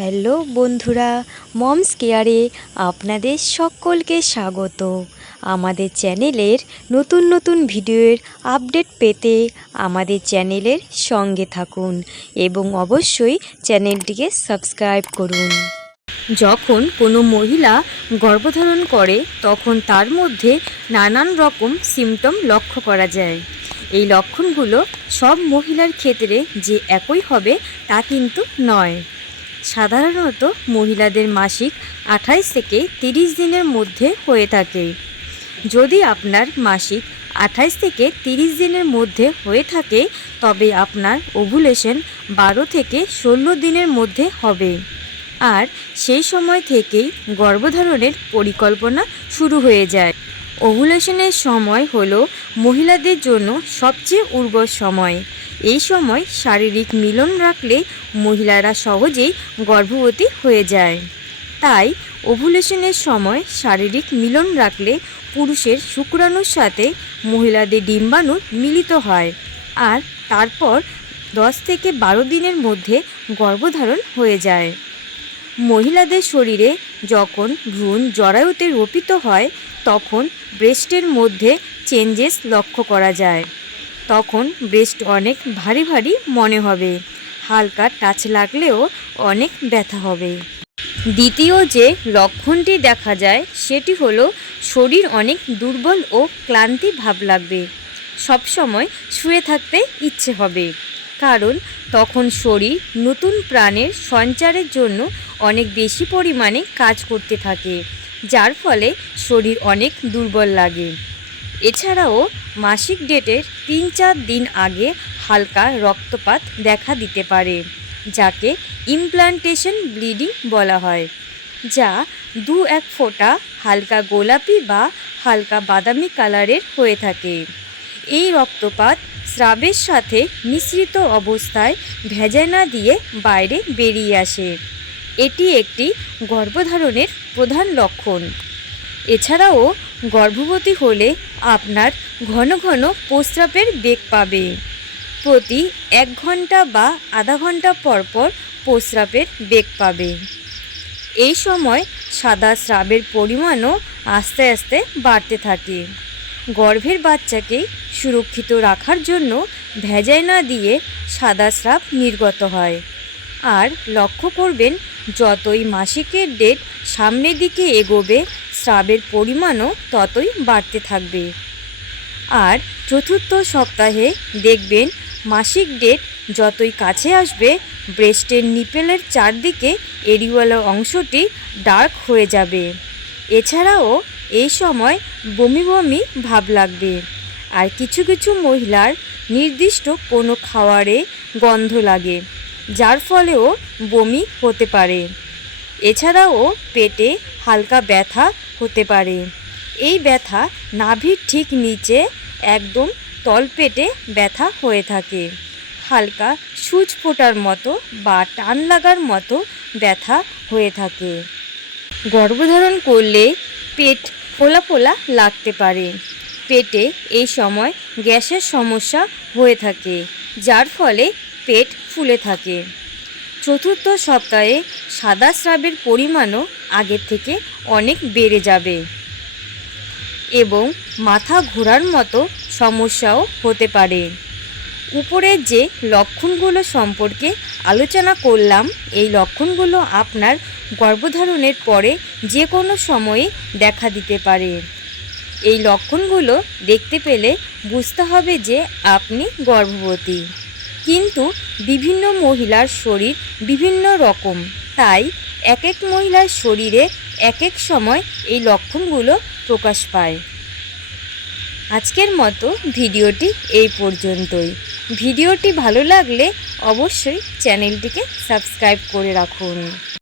Hello বন্ধুরা, moms কেয়ারে আপনাদের সকলকে স্বাগত। আমাদের চ্যানেলের নতুন নতুন ভিডিওর আপডেট পেতে আমাদের চ্যানেলের সঙ্গে থাকুন এবং অবশ্যই চ্যানেলটিকে সাবস্ক্রাইব করুন। যখন কোনো মহিলা গর্ভধারণ করে তখন তার মধ্যে নানান রকম সিমটম লক্ষ্য করা যায়। এই লক্ষণগুলো সব মহিলার ক্ষেত্রে যে একই হবে তা কিন্তু নয়। সাধারণত মহিলাদের মাসিক 28 থেকে 30 দিনের মধ্যে হয়ে থাকে। যদি আপনার মাসিক 28 থেকে 30 দিনের মধ্যে হয়ে থাকে তবে আপনার ওভুলেশন 12 থেকে 16 দিনের মধ্যে হবে, আর সেই সময় থেকেই গর্ভধারণের পরিকল্পনা শুরু হয়ে যায়। ওভুলেশনের সময় হলো মহিলাদের জন্য সবচেয়ে উর্বর সময়। এই সময় শারীরিক মিলন রাখলে মহিলারা সহজেই গর্ভবতী হয়ে যায়। তাই ওভুলেশনের সময় শারীরিক মিলন রাখলে পুরুষের শুক্রাণুর সাথে মহিলাদের ডিম্বাণু মিলিত হয়, আর তারপর 10 থেকে 12 দিনের মধ্যে গর্ভধারণ হয়ে যায়। মহিলাদের শরীরে যখন ভ্রূণ জরায়ুতে রোপিত হয় তখন ব্রেস্টের মধ্যে চেঞ্জেস লক্ষ্য করা যায়। তখন ব্রেস্ট অনেক ভারী ভারী মনে হবে, হালকা টাচ লাগলেও অনেক ব্যথা হবে। দ্বিতীয় যে লক্ষণটি দেখা যায় সেটি হলো শরীর অনেক দুর্বল ও ক্লান্তি ভাব লাগবে। সবসময় শুয়ে থাকতে ইচ্ছে হবে, কারণ তখন শরীর নতুন প্রাণের সঞ্চারের জন্য অনেক বেশি পরিমাণে কাজ করতে থাকে, যার ফলে শরীর অনেক দুর্বল লাগে। এছাড়াও মাসিক ডেটের 3-4 দিন আগে হালকা রক্তপাত দেখা দিতে পারে, যাকে ইমপ্লান্টেশন ব্লিডিং বলা হয়, যা 2-1 ফোঁটা হালকা গোলাপি বা হালকা বাদামি কালারের হয়ে থাকে। এই রক্তপাত স্রাবের সাথে মিশ্রিত অবস্থায় ভ্যাজাইনা দিয়ে বাইরে বেরিয়ে আসে। এটি একটি গর্ভধারণের প্রধান লক্ষণ। এছাড়াও গর্ভবতী হলে আপনার ঘন ঘন প্রস্রাবের বেগ পাবে। প্রতি 1 ঘন্টা বা আধা ঘন্টা পর পর প্রস্রাবের বেগ পাবে। এই সময় সাদা স্রাবের পরিমাণও আস্তে আস্তে বাড়তে থাকে। গর্ভের বাচ্চাকে সুরক্ষিত রাখার জন্য ভ্যাজাইনা দিয়ে সাদা স্রাব নির্গত হয়। আর লক্ষ্য করবেন, যতই মাসিকের ডেট সামনের দিকে এগোবে স্রাবের পরিমাণও ততই বাড়তে থাকবে। আর চতুর্থ সপ্তাহে দেখবেন মাসিক ডেট যতই কাছে আসবে ব্রেস্টের নিপেলের চারদিকে এরিওয়ালা অংশটি ডার্ক হয়ে যাবে। এছাড়াও এই সময় বমি বমি ভাব লাগবে, আর কিছু কিছু মহিলার নির্দিষ্ট কোনো খাবারে গন্ধ লাগে, যার ফলেও বমি হতে পারে। এছাড়াও পেটে হালকা ব্যথা হতে পারে। এই ব্যথা নাভির ঠিক নিচে একদম তলপেটে ব্যথা হয়ে থাকে। হালকা সূচ ফোটার মতো বা টান লাগার মতো ব্যথা হয়ে থাকে। গর্ভধারণ করলে পেট ফোলা ফোলা লাগতে পারে। পেটে এই সময় গ্যাসের সমস্যা হয়ে থাকে, যার ফলে পেট ফুলে থাকে। চতুর্থ সপ্তাহে সাদা স্রাবের পরিমাণও আগের থেকে অনেক বেড়ে যাবে এবং মাথা ঘোরার মতো সমস্যাও হতে পারে। উপরের যে লক্ষণগুলো সম্পর্কে আলোচনা করলাম, এই লক্ষণগুলো আপনার গর্ভধারণের পরে যে কোনো সময়ে দেখা দিতে পারে। এই লক্ষণগুলো দেখতে পেলে বুঝতে হবে যে আপনি গর্ভবতী। কিন্তু বিভিন্ন মহিলার শরীর বিভিন্ন রকম, তাই এক এক মহিলার শরীরে এক এক সময় এই লক্ষণগুলো প্রকাশ পায়। আজকের মতো ভিডিওটি এই পর্যন্তই। ভিডিওটি ভালো লাগলে অবশ্যই চ্যানেলটিকে সাবস্ক্রাইব করে রাখুন।